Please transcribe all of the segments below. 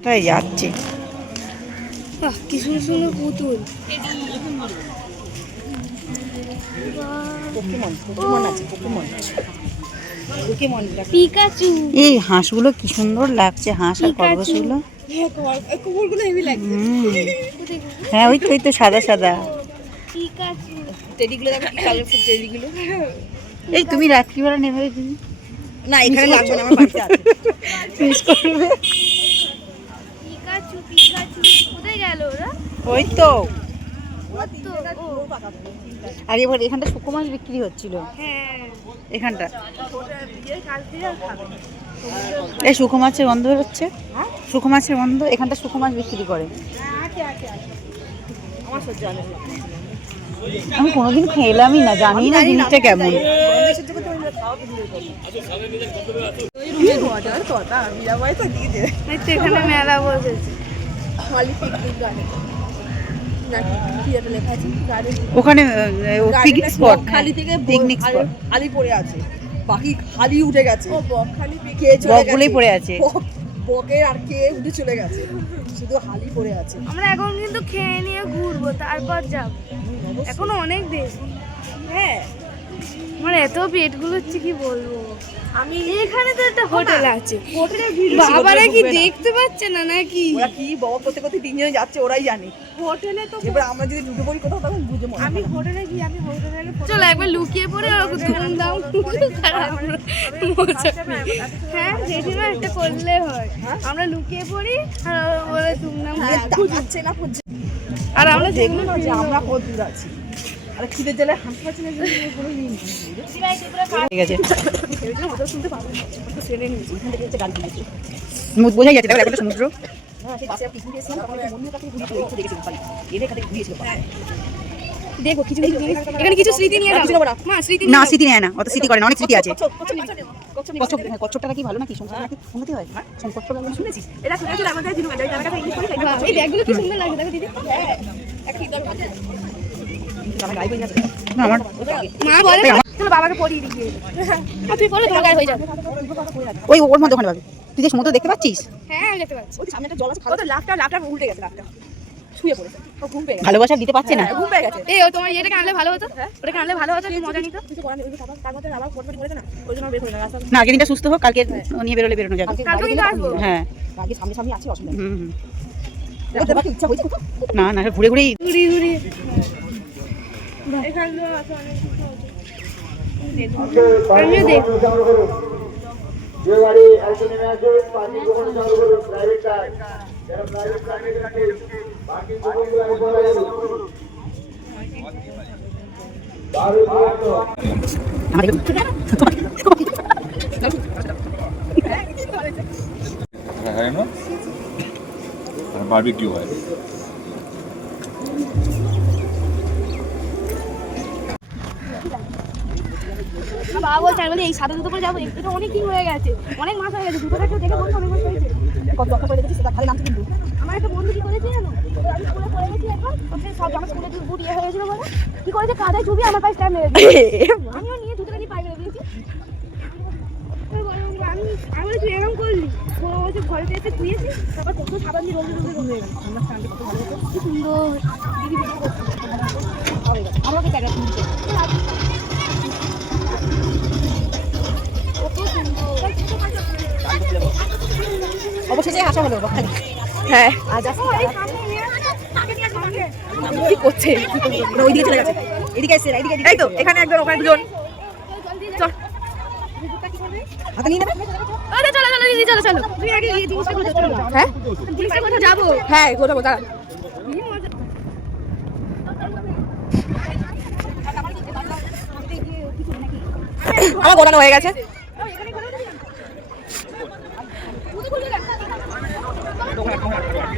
তাই যাচ্ছে? বাহ কি সুন্দর সুন্দর পুতুল। এই হাঁসগুলো কি সুন্দর লাগছে হাঁস আর খরগোশগুলো। হুম। হ্যাঁ ওই তো ওই তো সাদা সাদা। পিকাচু দেখো কি কালারফুল টেডিগুলো এই তুমি রাত্রিবেলা নেমে তুমি? না এখানে লাগবে না আমার বাড়িতে আছে মিস করবে পিকাচু পিকাচু কোথায় গেল ওরা ওই তো। আর এবার এখানটা শুকো মাছ বিক্রি হচ্ছিল। এখানটা। এই শুকো মাছের গন্ধ হচ্ছে শুকো মাছের গন্ধ এখানটা শুকো মাছ বিক্রি করে। আমি কোনোদিন খেলামই না জানি না জিনিসটা কেমন। এখানে মেলা বসেছে। নাকি কি একটা লেখা আছে গার্ডেন ওখানে পিকনিক স্পট খালি থেকে পিকনিক স্পট খালি পড়ে আছে। বাকি খালি উঠে গেছে। ও বকখালি খেয়ে চলে বকগুলোই পড়ে আছে। বকে আর কে উঠে চলে গেছে। শুধু হালি পড়ে আছে। আমরা এখন কিন্তু খেয়ে নিয়ে ঘুরবো তারপর যাব। এখনও অনেক দেশ হ্যাঁ। আমার এত পেটগুলো হচ্ছে কি বলব? আমি এখানে তো একটা হোটেল আছে। বাবারা কি দেখতে পাচ্ছে না নাকি? ওরা কি করতে করতে তিনজনে যাচ্ছে ওরাই জানে। হোটেলে তো এবার আমরা যদি ঢুকে পড়ি কোথাও তখন বুঝে মনে আমি হোটেলে গিয়ে আমি হোটেলে চলো একবার লুকিয়ে পড়ে ওরকম ধুমধাম খারাপ হ্যাঁ জেঠিমা একটা করলে হয়। আমরা লুকিয়ে পড়ি আর ওরা বলে যাচ্ছে না পড়ছে আর আমরা যেগুলো আমরা কত দূর আছি। আর খিদে জেলে পারছি না কোনো ঠিক আছে। শুনতে পাবো বোঝাই যাচ্ছে দেখো একটা সমুদ্র। হ্যাঁ দেখো কিছু কিছু জিনিস এখানে কিছু স্মৃতি নিয়ে না। মা স্মৃতি না নিয়ে স্মৃতি নেয় না অত স্মৃতি করে না অনেক স্মৃতি আছে। কচ্ছপ হ্যাঁ, কচ্ছপটা কি ভালো নাকি? সংসার নাকি উন্নতি হয়। হ্যাঁ কচ্ছপ লাগবে শুনেছিস এটা শুনেছিল আমাদের দিনু এই ব্যাগগুলো কি সুন্দর লাগে দেখো দিদি। না, আমার মা বলে চলো বাবাকে পরিয়ে দিই তুই বলো তোমার গায়ে হয়ে যাবে ওই ওর মধ্যে ওখানে তুই যে সমুদ্র দেখতে পাচ্ছিস হ্যাঁ দেখতে পাচ্ছি ওই সামনে একটা জল আছে তো লাফটা লাফটা উল্টে গেছে লাফটা ভালোবাসা দিতে পারছে না ইয়েটাকে আনলে ভালো হতো ওটাকে আনলে ভালো হতো মজা আজকে দিনটা সুস্থ হোক কালকে নিয়ে বেরোলে বেরোনো যাবে। হ্যাঁ? না না ঘুরে ঘুরেই যে গাড়ি একটু নেমে আসবে বাকি যখন চালু করুন প্রাইভেট কার যারা প্রাইভেট কার নিয়ে থাকে বাকি যখনগুলো আমি বলা যাবে বারো চুয়ান্ন है বাবা বলছে আমি বলি এই সাদা জুতো পরে যাব এটা অনেক দিন হয়ে গেছে অনেক মাস হয়ে গেছে একটু দেখে বলছো অনেক মাস হয়েছে কত লক্ষ্য করে দেখেছিস তার খালি নামটা কিন্তু আমার একটা বন্ধু কি করেছে জানো আমি স্কুলে পড়ে গেছি একবার সব আমার স্কুলে বুট ইয়ে হয়ে গেছিল বলে কি করেছে কাদায় চুবি আমার পায়ে স্ট্যান্ড মেরে আমিও নিয়ে জুতোটা নিয়ে পায়ে মেরে দিয়েছি আমি আমি তুই এরকম করলি বলছে ঘরেতে এসে ধুয়েছি তারপর কত সাবান দিয়ে রোদে রোদে রোদে গেল আমার স্ট্যান্ডে কত ভালো কি সুন্দর দিদি আমাকে টাকা তুলছে হাসা হলো হ্যাঁ। আজ কি করছে? ওইদিকে চলে গেছে। এদিকে এসে এদিকে এই তো এখানে একজন ওখানে দুজন। চল। হাতে নিয়ে নেবে? আরে চলো চলো দিদি চলো চলো। তুমি আগে এই জিনিসটা করে চলো। হ্যাঁ? জিনিসটা কোথায় যাব। হ্যাঁ আমার গোটানো হয়ে গেছে ও আটকে যাবে, ওটা আটকাবে। তো যদি আমাদের টাকা আটকাবে না।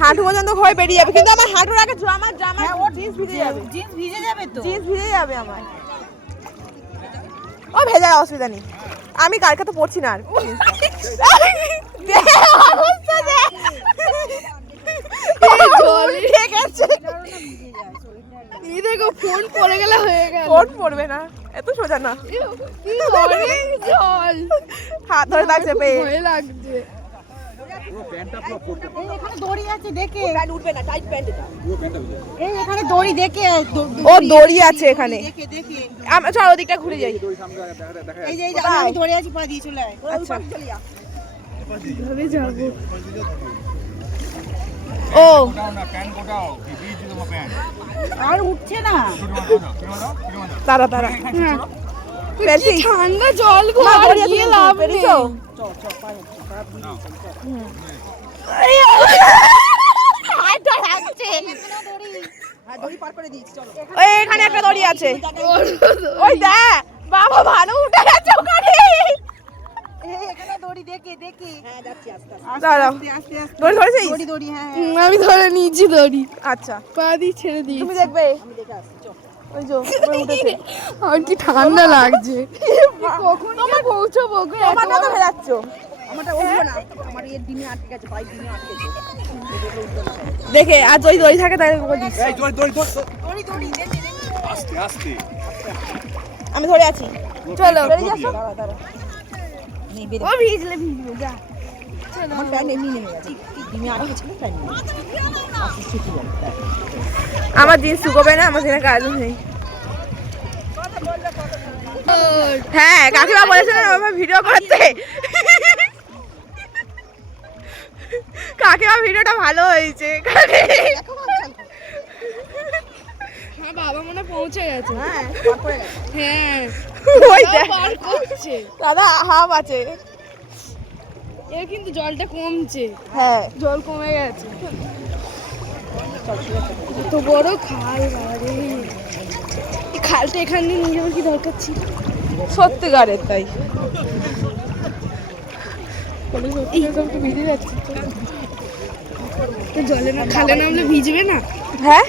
হাঁটু পর্যন্ত হয়ে বেরিয়ে যাবে। কিন্তু আমার হাঁটুর আগে জ- আমার জামা জিন্স ভিজে যাবে। জিন্স ভিজে যাবে তো? জিন্স ভিজে যাবে আমার। ও ভেজা অসুবিধা নেই। আমি কালকে তো পড়ছি না আর। দেখ, ফোন পড়ে গেলে হয়ে গেল পড়বে না। এত সোজা না। জল হাত ধরে লাগছে পেয়ে। লাগছে। ও দড়ি আছে এখানে। আমরা চল ওদিকটা ঘুরে যাই। এই যে আমি দড়ি আছি পা দিয়ে চলে আচ্ছা। ও। আর উঠছে না। তারা তারা ঠান্ডা জল গো মা, আর দড়ি আছে গিয়ে লাভ নেই। এখানে একটা দড়ি আছে। ওই দেখ বাবা ভালো উঠে গেছে ওখানে। যাচ্ছি আমি ধরে নিয়েছি দড়ি। আচ্ছা। পা দিয়ে ছেড়ে দিই তুমি দেখবে। আমার কি ঠান্ডা লাগছে? কখন পৌঁছবো ভেজাচ্ছ। আমারটা উঠবে না। আমার এর দিনে আটকে গেছে বাইক দিনে আটকে গেছে। দেখে আজ ওই দড়ি থাকে তাই বলিস দড়ি দড়ি দেখে দেখে আমি ধরে আছি। চলো। বেরিয়ে যাচ্ছ নেই বেরে ও ভিজলে ভিজবে যা। আমার প্যান্ট এমনি নেমে গেছে। দিনে আটকে ছিল আমার শুকোবে না আমার সেখানে কাজ নেই। হ্যাঁ কাকিমা বলেছিলেন ওভাবে ভিডিও করতে। কাকিমা ভিডিওটা ভালো হয়েছে? হ্যাঁ বাবা মনে পৌঁছে গেছে। হ্যাঁ পার করে গেছে। হ্যাঁ। ওই করছে। দাদা হাফ আছে। এর কিন্তু জলটা কমছে। হ্যাঁ। জল কমে গেছে। কত বড় খাল বাবারে। এই খালটা এখান নিয়ে যাওয়ার কি দরকার ছিল? সত্যিকারের তাই বলে সত্যি সব তো ভিজে যাচ্ছে তো। তো জলে না খালে নামলে ভিজবে না হ্যাঁ?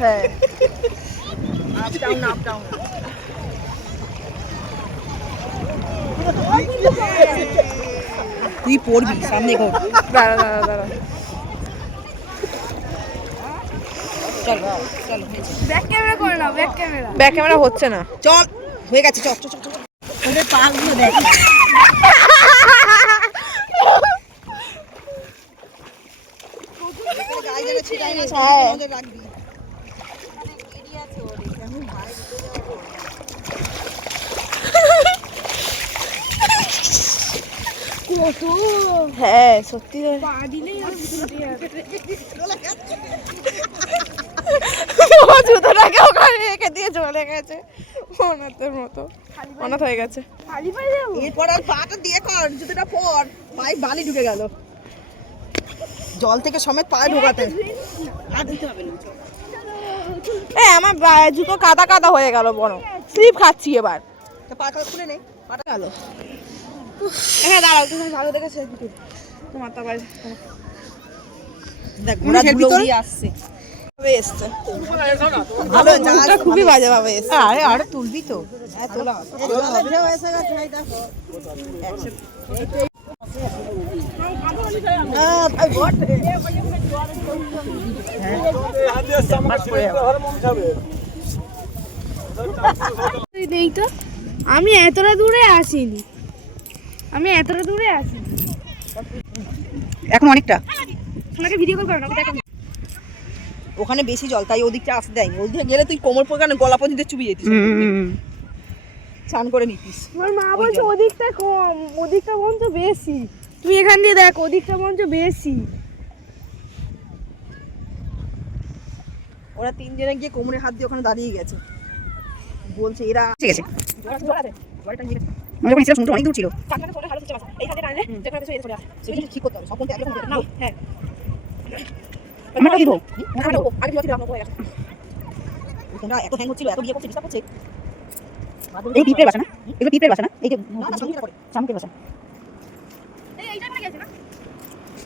হ্যাঁ আপ ডাউন আপ ডাউন তুই পড়বি সামনে দাঁড়া দাঁড়া দাঁড়া। চল চল ব্যাক ক্যামেরা করে নাও ব্যাক ক্যামেরা ব্যাক ক্যামেরা হচ্ছে না। চল হয়ে গেছে চল চল চল চল। ওদের পাগুলো দেখ গায়ে যেন ছিটায় না, হ্যাঁ। কত হ্যাঁ সত্যি পা দিলেই জুতোটাকে ওখানে রেখে দিয়ে চলে গেছে। অনাথের মতো। অনাথ হয়ে গেছে। খালি পায়ে যাব? এরপর আর পাটা দিয়ে কর জুতোটা পর। ভাই বালি ঢুকে গেল। জল থেকে সমেত পায়ে ঢোকাতে। এ আমার জুতো কাদা কাদা হয়ে গেল বড়। স্লিপ খাচ্ছি এবার। পাটা খুলে নে পাটা গেল। হ্যাঁ দাঁড়াও তুমি ভালো দেখেছ তোমার তো আবার দেখ ঘোড়া ধুলো উড়িয়ে আসছে। খুবই বাজে ভাবে আরে আরে তুলবি তো। হ্যাঁ তোলা। নেই তো? আমি এতটা দূরে আসিনি। আমি এতটা দূরে আসি এখন অনেকটা। ওনাকে ভিডিও কল করো না ওখানে বেশি জল তাই ওদিকটা আসতে দেয়নি। ওদিকে গেলে তুই কোমর পোকানে গলা পর্যন্ত চুবি যেতিস চান করে নিতিস। আমার মা বলছে ওদিকটা কম ওদিকটা বঞ্চ বেশি। তুই এখান দিয়ে দেখ ওদিকটা বঞ্চ বেশি। ওরা তিনজনে গিয়ে কোমরে হাত দিয়ে ওখানে দাঁড়িয়ে গেছে। বলছে এরা ঠিক আছে যখন ছিলাম সমুদ্র অনেক দূর ছিল। ঠিক করতে হবে। সকলকে। হ্যাঁ আমারটা দিব আগে বিয়ে ছিল আমার গেছে তোমরা এত হচ্ছিল এত বিয়ে করছে ডিস্টার্ব হচ্ছে এই পিঁপড়ের বাসা না? এগুলো পিঁপড়ের বাসা না? এই যে শামুকের বাসা এই এইটা এখানে গেছে না জুতো খুঁজে বললে বাবা এখানে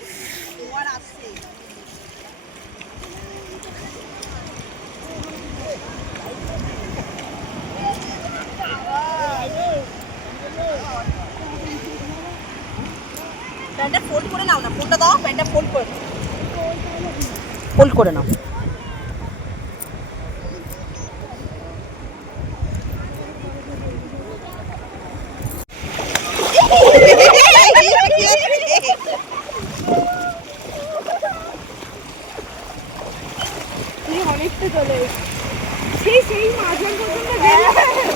প্যান্টটা ফোল্ড করে নাও না ফোল্ডটা দাও প্যান্টটা ফোল্ড করে দাও ফোল্ড করে নাও। অনেকটা চলে। সেই সেই মাঝের পর্যন্ত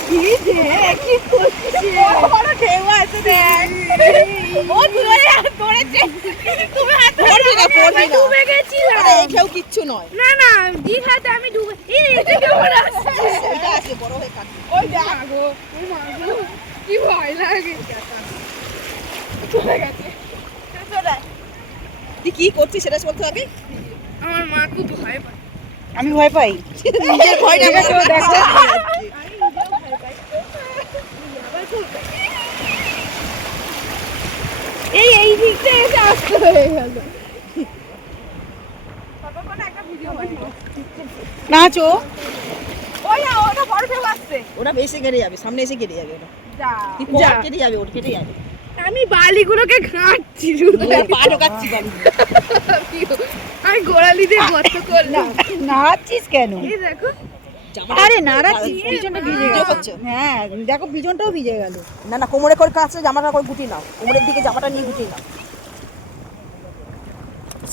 কি যে কি করছে বড় ঢেউ আছে দেখ। ও দূরে হাত ধরেছে তুমি হাত পড়বি না পড়বি না। ডুবে গেছিলাম আরে এই কিচ্ছু নয়। না না দীঘাতে আমি ডুবে এই এটা কেমন আসছে এটা আছে বড় হয়ে কাটবে। ওই দেখো ওই মাগো কি ভয় লাগে। চলে গেছে। তুই কি করছিস সেটা বলতে হবে আমার মা খুব ভয় পায়। আমি ভয় পাই। নিজের ভয়টা দেখো। এই এই দিকটা এসে আসতে হয়ে গেল নাচো। ওটা বড় ঢেউ আসছে। ওটা বেশি কেটে যাবে সামনে এসে কেটে যাবে ওটা। কেটে যাবে ওটা কেটে যাবে। আমি বালিগুলোকে ঘাঁটছি। গোড়ালি দিয়ে গর্ত করলাম। নাচছিস কেন? এই দেখো। আরে নাড়াচ্ছিস পিছনটা ভিজে করছ? হ্যাঁ দেখো পিছনটাও ভিজে গেল। না না কোমরে করে কাছে জামাটা করে গুটিয়ে নাও। কোমরের দিকে জামাটা নিয়ে গুটিয়ে নাও।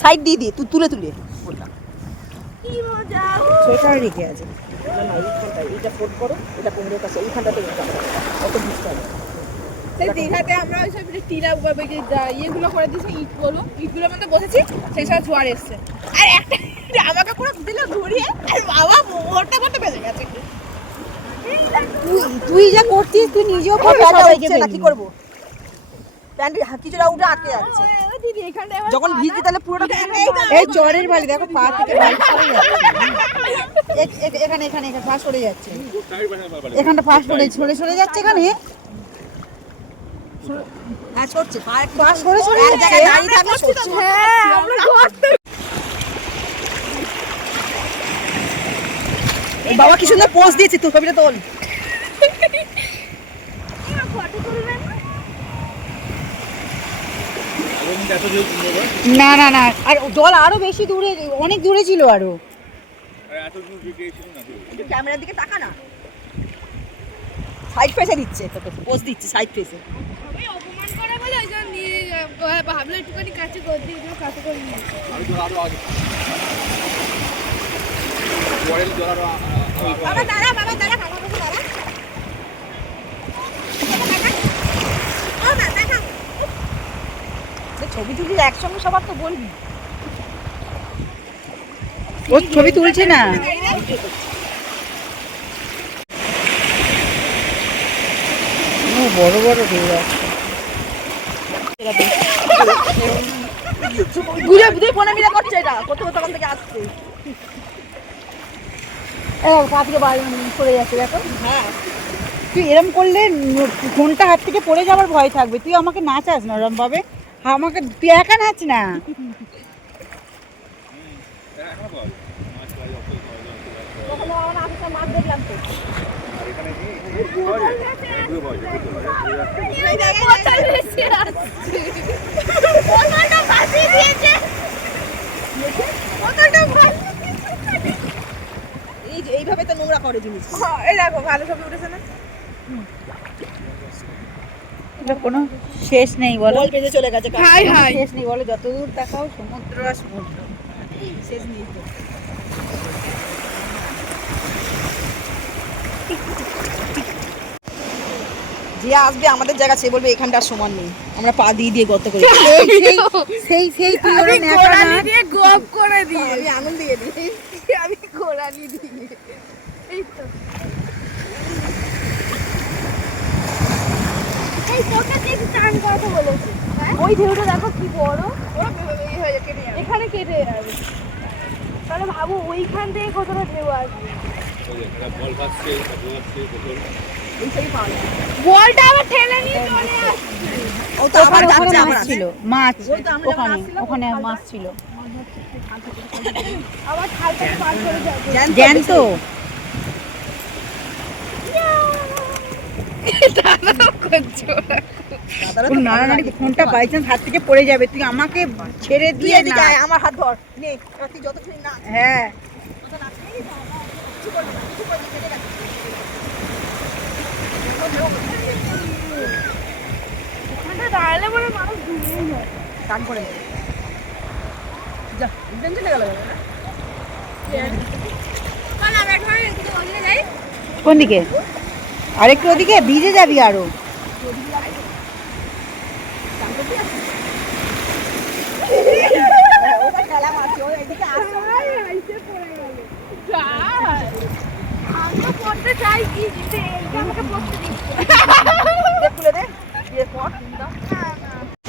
সাইড দিয়ে দিয়ে তুই তুলে তুলে। বললাম রেখে আছে। না না এইখানটায় এইটা ফোল্ড করো এটা কোমরের কাছে এইখানটাতে অত বুঝতে হবে সেই দীঘাতে আমরা ওই সব টিলা ইয়েগুলো করে দিয়েছি ইটগুলো ইটগুলোর মধ্যে বসেছি সেই সময় জোয়ার এসছে। আর একটা আমাকে পুরো দিল ঘুরিয়ে আর বাবা মোড়টা করতে বেজে গেছে। তুই তুই যা করছিস তুই নিজেও না কি। করব? প্যান্ট কিছুটা উঠে আটকে যাচ্ছে। যখন ভিজবে তাহলে পুরোটা এই জ্বরের বালি দেখো পা থেকে বালি সরে যাচ্ছে। এ- এ- এখানে এখানে এখানে পা সরে যাচ্ছে। এখানটা পা সরে সরে সরে যাচ্ছে এখানে? হ্যাঁ সরছে পা একটু পা সরে সরে এক যাচ্ছে জায়গায় দাঁড়িয়ে থাকলে সরছে হ্যাঁ আমরা গর্ত এই বাবা কি সুন্দর পোজ দিয়েছে তুই ছবিটা তোল ফটো তুলবেন না না না না। আর জল আরও বেশি দূরে অনেক দূরে ছিল আরও। ক্যামেরার দিকে তাকা না। সাইড ফেসে দিচ্ছে তোকে পোজ দিচ্ছে সাইড ফেসে আমি অপমান করে বলে ওই জন্য নিয়ে ভাবলো একটুখানি কাছে করে দিয়ে কাছে করে নিয়ে বাবা দাঁড়া বাবা দাঁড়া বাবা বাবা দাঁড়া ছবি তুলি একসঙ্গে সবার তো বলবি। ও ছবি তুলছে না। ও বড় বড় ঢেউ আছে। ঘুরে ঘুরে ফোনে মিলে করছে এটা থেকে আসছে। পা থেকে বাইরে পড়ে যাচ্ছে দেখো। হ্যাঁ। তুই এরম করলে ন- ফোনটা হাত থেকে পড়ে যাওয়ার ভয় থাকবে। তুই আমাকে নাচাস না ওরম ভাবে আমাকে তুই একা নাচ না? এইভাবে তো নোংরা করে জিনিস এই দেখো ভালো ছবি উঠেছে না? এটা কোনো শেষ নেই বলো। বল পেতে চলে গেছে হাই হাই। শেষ নেই বলো যতদূর দেখাও সমুদ্র আর সমুদ্র। শেষ নেই যে আসবে আমাদের জায়গা সে বলবে এখানটা সমান নেই। আমরা পা দিয়ে দিয়ে গর্ত করি সেই সেই তুই ওরা ন্যাকা না। দিয়ে গপ করে দিই। আমি আনন্দ দিয়ে দিই। আমি গোড়ানি দিই। এই তো। এই তোকে দেখি চান করতে বলেছে ওই ঢেউটা দেখো কি বড়। হয়ে এখানে কেটে যাবে। তাহলে ভাবো ওইখান থেকে কতটা ঢেউ আসবে। বলটা আবার ঠেলে নিয়ে চলে আসছে। ও তো আবার যাচ্ছে আবার মাছ ছিল। ওখানে ওখানে মাছ ছিল। আবার খালটাকে পার করে যাবে। জ্যান্ত জ্যান্ত দাদারা ওর তো নাড়ানাড়ি ফোনটা বাই চান্স হাত থেকে পড়ে যাবে। তুই আমাকে ছেড়ে দিয়ে এদিকে আমার হাত ধর। নে তুই যতক্ষণ না। হ্যাঁ। দাঁড়ালে মানুষ ঘুমিয়ে যায়। করে যা গেল কোন দিকে? আরেকটু ওদিকে ভিজে যাবি আরও। ওটা খেলা মারছে ও এদিকে আসছে আমরা পড়তে চাই কি দিতে এইটা আমাকে পড়তে দিচ্ছে দে খুলে দে দিয়ে পর দাও।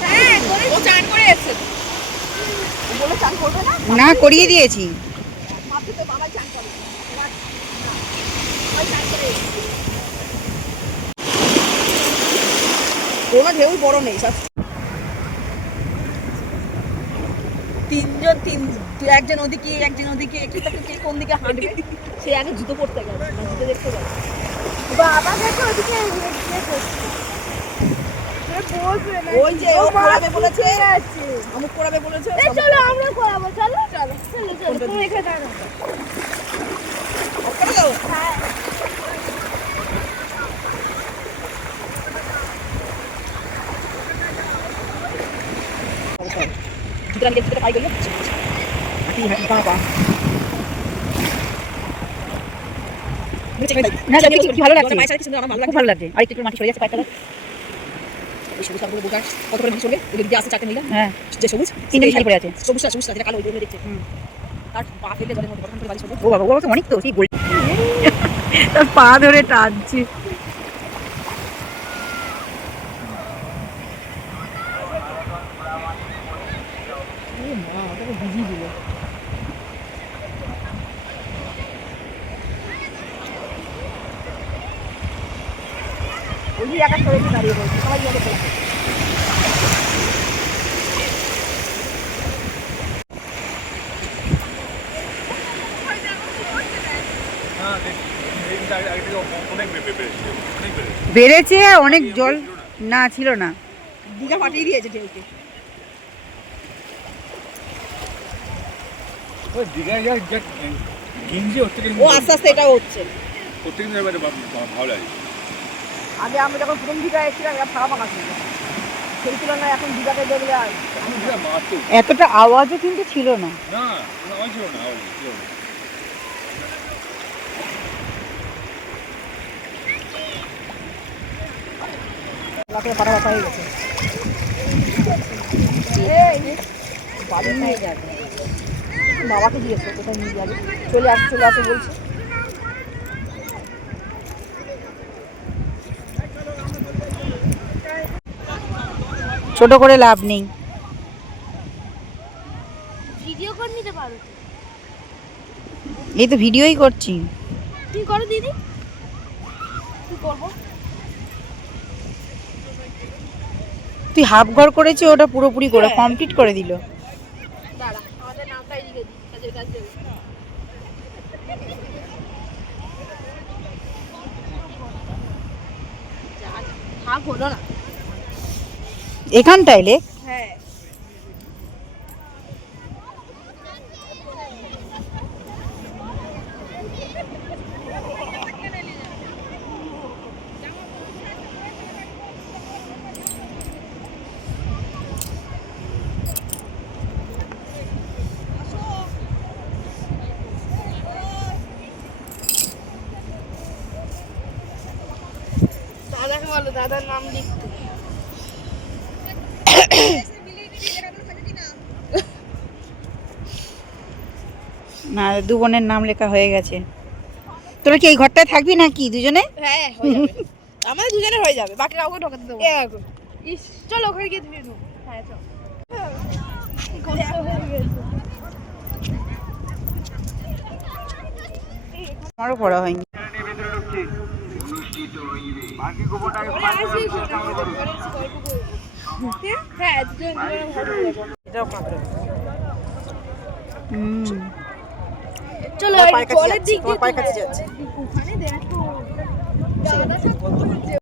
হ্যাঁ করে ও চান করে এসছে ও বলে চান করবে না না করিয়ে দিয়েছি মারতে তো বাবাই চান করবে এবার না, বাবাই চান করে এসেছে। কোনো ঢেউ বড় নেই সব তিনজন তিন একজন ওদিকে একজন ওদিকে তাকে কে কোন দিকে হাঁটবে? সে আগে জুতো পড়তে গেল জুতো দেখতে গেল বাবা দেখো ওদিকে ওই যে ও পড়াবে বলেছে। আমুক পড়াবে বলেছে চলো আমরা করাবো চলো চলো চলো চলো তুমি এখানে দাঁড়াও। ভালো লাগছে। মায়ের সাথে ভালো লাগছে। একটু মাটি সরে যাচ্ছে ওই সবুজ কাপড় বোকার কত করে মাটি সরবে ওই দিকে আসছে চারটে নিলাম হ্যাঁ। যে সবুজ তিনটে শাড়ি পরে আছে। কালো ওই দেখছে। তার পা ফেলে জলের মধ্যে কতক্ষণ করে বাড়ি সবুজ। ও বাবা ও তো অনেক তো সেই গোল তার পা ধরে টানছে ওই যে একা সরে গিয়ে দাঁড়িয়ে রয়েছে সবাই জলে পড়ছে বেড়েছে অনেক জল না ছিল না। দীঘা ফাটিয়ে দিয়েছে ঢেউকে ও আস্তে আস্তে এটা হচ্ছে। ভালো লাগে। আগে আমরা যখন প্রথম দীঘা এসেছিলাম এটা ফাঁকা ফাঁকা ছিল সেই তুলনায় এখন দীঘাতে দেখলে আর আমি এতটা আওয়াজও কিন্তু ছিল না। না ছিল না। হয়ে গেছে বাড়ি নিয়ে যাবে বাবাকে দিয়েছে কোথায় নিয়ে যাবে চলে আসে চলে আসে বলছে। ছোট করে লাভ নেই। ভিডিও করে নিতে পারো এই তো ভিডিওই করছি। তুমি করো দিদি। কি করব? তুই হাফ ঘর করেছি ওটা পুরোপুরি করে কমপ্লিট করে দিল। দাঁড়া আমাদের নামটা এদিকে দিই কাজের কাজ দেবো হাফ হলো না এখানটা এলে হ্যাঁ দাদাকে বলো চলো দাদার নাম লিখতে না দু বোনের নাম লেখা হয়ে গেছে। তোরা কি এই ঘরটায় থাকবি নাকি দুজনে? হ্যাঁ হয়ে যাবে। আমাদের দুজনে হয়ে যাবে বাকি কাউকে ঢোকাতে দেবো। ইস চলো ওখানে গিয়ে ধুয়ে হ্যাঁ চলো। আমারও পড়া হয়নি। হ্যাঁ দুজন দুজনে ভালো এটাও কাঁকড়া চলো পায়ের কাছে যাচ্ছে, পায়ের কাছে যাচ্ছে। ওখানে দেখো